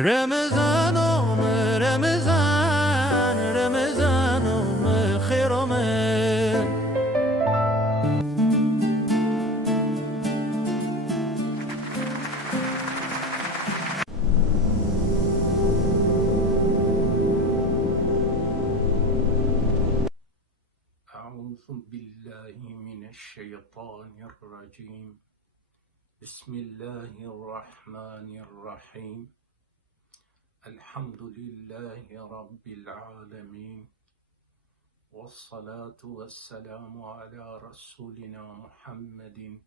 رمضان رمضان رمضان خير من أعوذ بالله من الشيطان الرجيم. بسم الله الرحمن الرحيم. الحمد لله رب العالمين، والصلاة والسلام على رسولنا محمد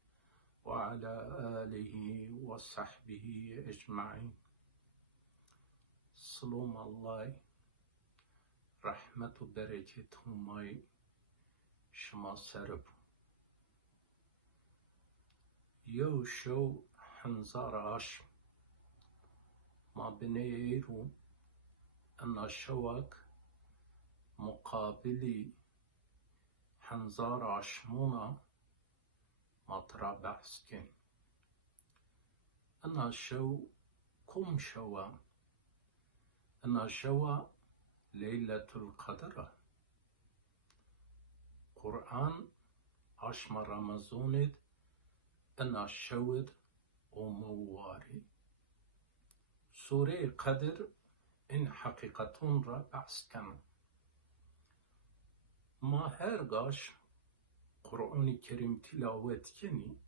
وعلى آله وصحبه أجمعين. سلام الله، رحمت و برکت همای شما سرب یو شو حنزار عشم ما بنيرو أن شوك مقابلي حنزار عشمونا ما ترى بحث كن أنا شو كم شوا أنا شوا ليلة القدر قرآن عشم رمضان أنا شود ومواري سوره قدر این حقیقتون را بحث کنم. ما هرگاش قرآن کریم تلاوت کنی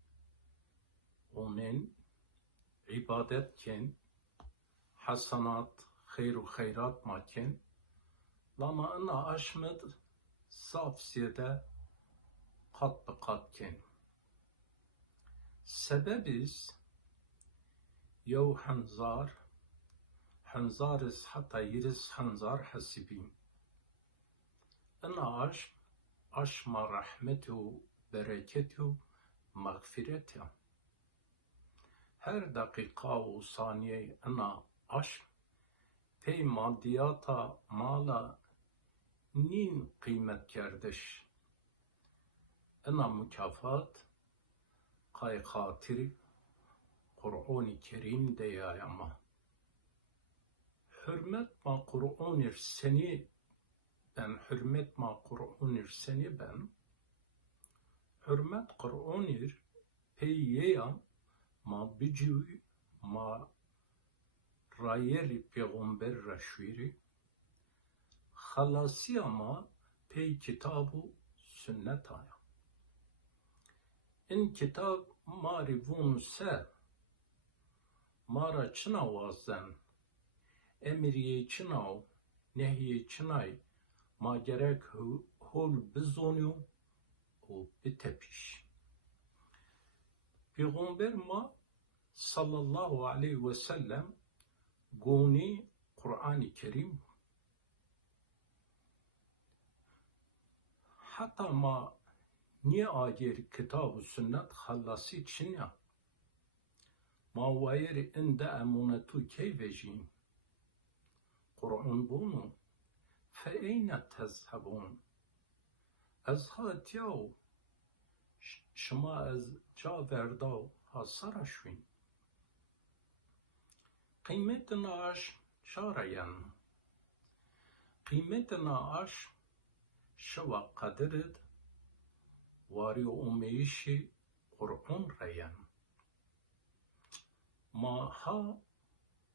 اونن عبادت کن، حسنات خیر و خیرات ما کن، لما انا اشمد صاف سیده قط بقط کن. سببیز یو حنزارز حتى يرز حنزار حسبين أنا أشمى رحمته بركته مغفرته. هر دقيقة و ثانية أنا پی مادیاتا مالا نین قیمت کردش. أنا مكافات قای خاطر قرآن کریم دیایم. Hürmet ma Kur'an seni ben, hürmet ma Kur'an seni ben, hürmet Kur'an peyya ma bici ma rayeri peygamber raşviri, halasi ama pey kitabu sünnet aya. In kitab ma rivun se mara çına vazden emriye çınav, nehiye çınay, ma gerek hol bizonyu o bitepiş. Peygamber ma sallallahu aleyhi ve sellem goni Kur'an-ı Kerim hatta ma niye ager kitab-ı sünnet halası çinya ma vayeri inde emunetu keyvejin قرآن بونو فأين تذهبون؟ از هاتیاو شما از جا ورداو حاصرشوین. قیمت ناش شارین، قیمت ناش شوا قدرد واری امیشی قرآن رین. ما ها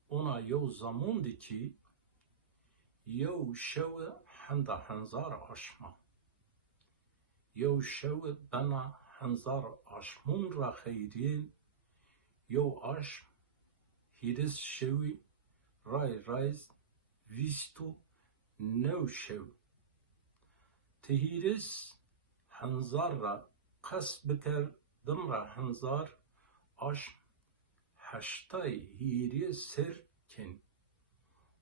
اونا یو زموندی که یو شو حندا حنزار عشما یو شو بنا حنزار عشمون را خیرین یو عشم هیرس شوی رایز ویستو نو شو تهیرس حنزار را قصد بکر دم را حنزار عشم هشتای هیری سر کن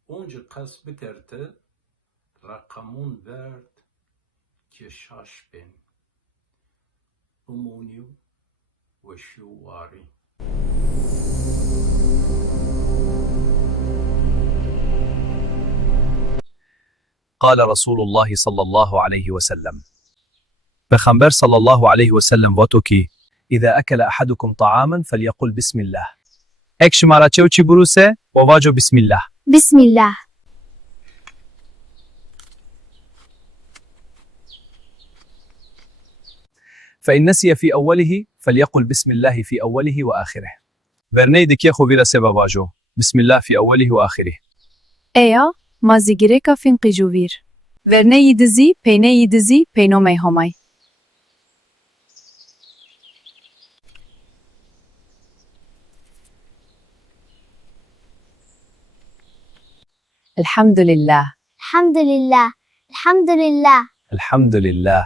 اونجا قصد بکرده رقمون ورد که شاش بین امونیو و شواری. قال رسول الله صلى الله عليه وسلم Peygamber sallallahu aleyhi ve sellem vato ki إذا أكل أحدكم طعاما فليقل بسم الله Ek shmarache uchi buruse, wawajo bismillah. بسم الله. فإن نسي في أوله فليقل بسم الله في أوله وآخره. Vernei de kiecho vira se wawajo. Bismillah fi awwalihi wa akhirih. Eya, mazigireka fin qijuvir. Verne yidizi, peyne yidizi, peyno meyhomay. Elhamdülillah. الحمد لله. الحمد لله. Elhamdülillah.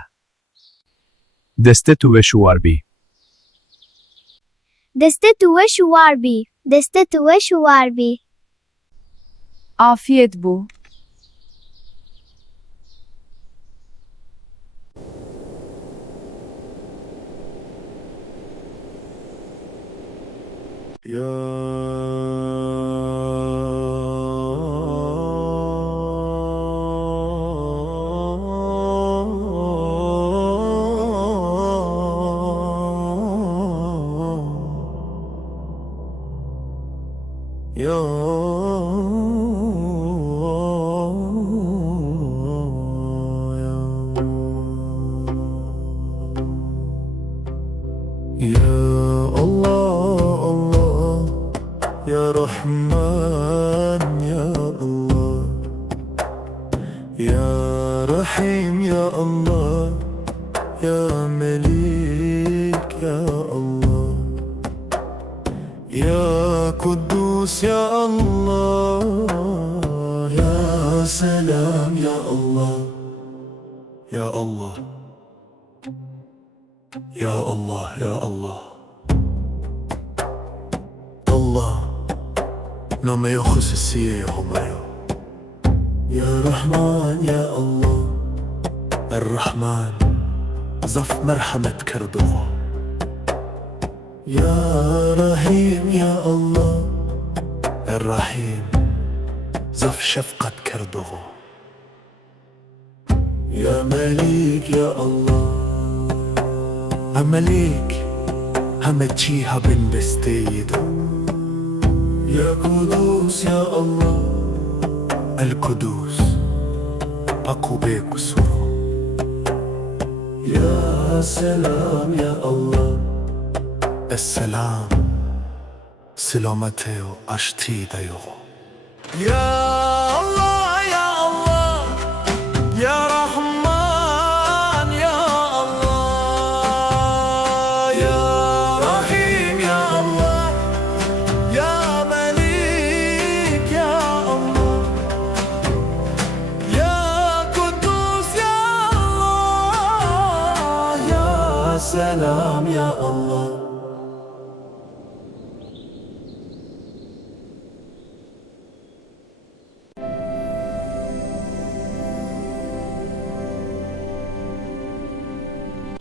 Destetu ve şuvarbi. دستت وشواربي. دستت وشواربي. Afiyet bu. Ya Allah Allah, Ya Rahman Ya Allah, Ya Rahim Ya Allah, Ya Melik Ya Allah, Ya Kuddus Ya Allah, Ya Selam Ya Allah, Ya Allah, Ya Allah, Ya Allah. Allah, nome yo khususiye homayo. Ya Rahman, Ya Allah, Ar-Rahman, zaf merhamet kardo. Ya Rahim, Ya Allah, Ar-Rahim, zaf şefkat kardo. Ya Malik, Ya Allah, Malik, همه چی ها بنبستید یا قدوس یا الله القدوس پاکو به قصورو یا سلام یا الله السلام سلامت و اشتی دیو یا الله یا الله یا رحمان یا Selam ya Allah.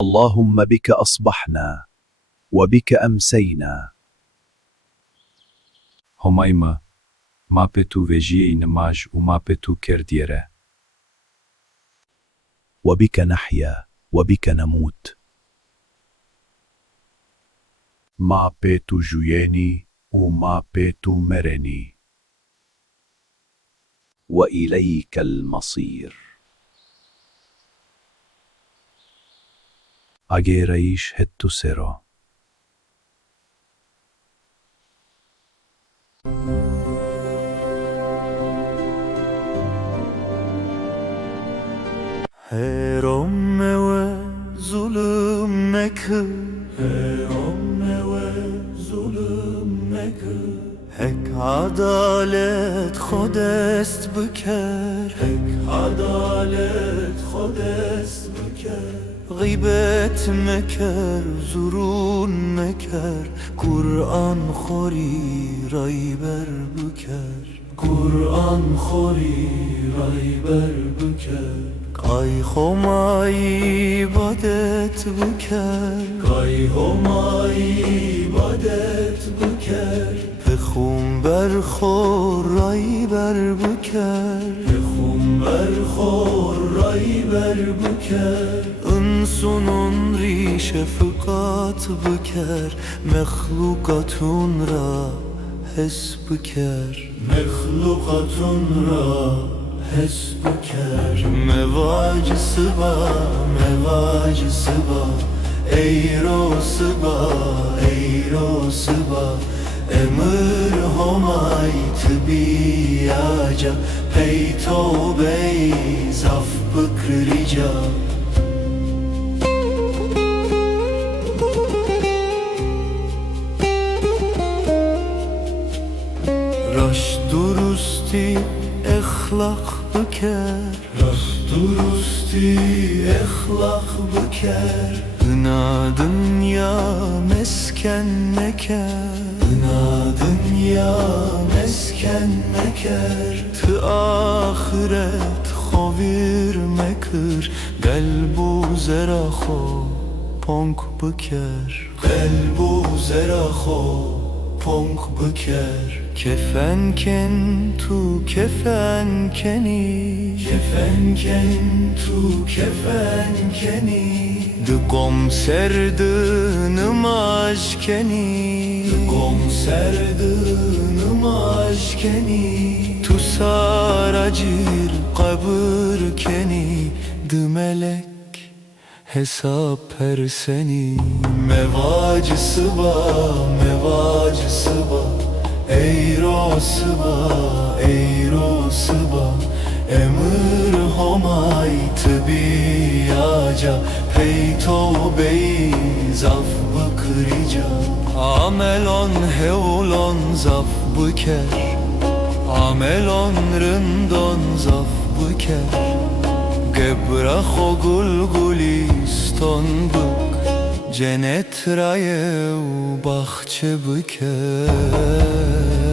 اللهم بك أصبحنا وبك أمسينا. Homayma, ma petu vejiyei namaj u ma petu kerdiere. وبك نحيا وبك نموت. ما petu jujeni u ma petu mereni. وإليك المصير. Ageraish hettu sero. Herome ve zulüm mekır, Herome ve zulüm mekır. Hek adalet خودست بکر، Hek adalet خودست بکر. غیبت مکر، زورون مکر، قرآن خوری رای بر بکر، قرآن خوری رای بر بکر. قای خمایی بادت بکر، قای خمایی بادت بکر. بخون برخور رای بر بکر، بخون برخور رای بر بکر. انسونون ری شفقات بکر، مخلوقاتون را حسب کر مخلوقاتون را حسب کر مواج سبا ای رو سبا امر همای تبیاجا پی توبه زف بکریجا راش درستی اخلاق بکر Dına dünya mesken meker Tı ahiret xovir mekir Gelbu zeraxo ponk bıker ponk bıker Kefenken tu kefenkeni Dıgom serdığınım aşkeni Tu saracır kabır keni Dımelek hesap her seni Mevacı sıba ey ro sıba Emir homay tıbiyaca Pey tobeyi zaf bıkrica Amelon hevlon zaf büker Amelon rındon zaf büker Gebraho gulguliston bık Cennet rayev bahçe büker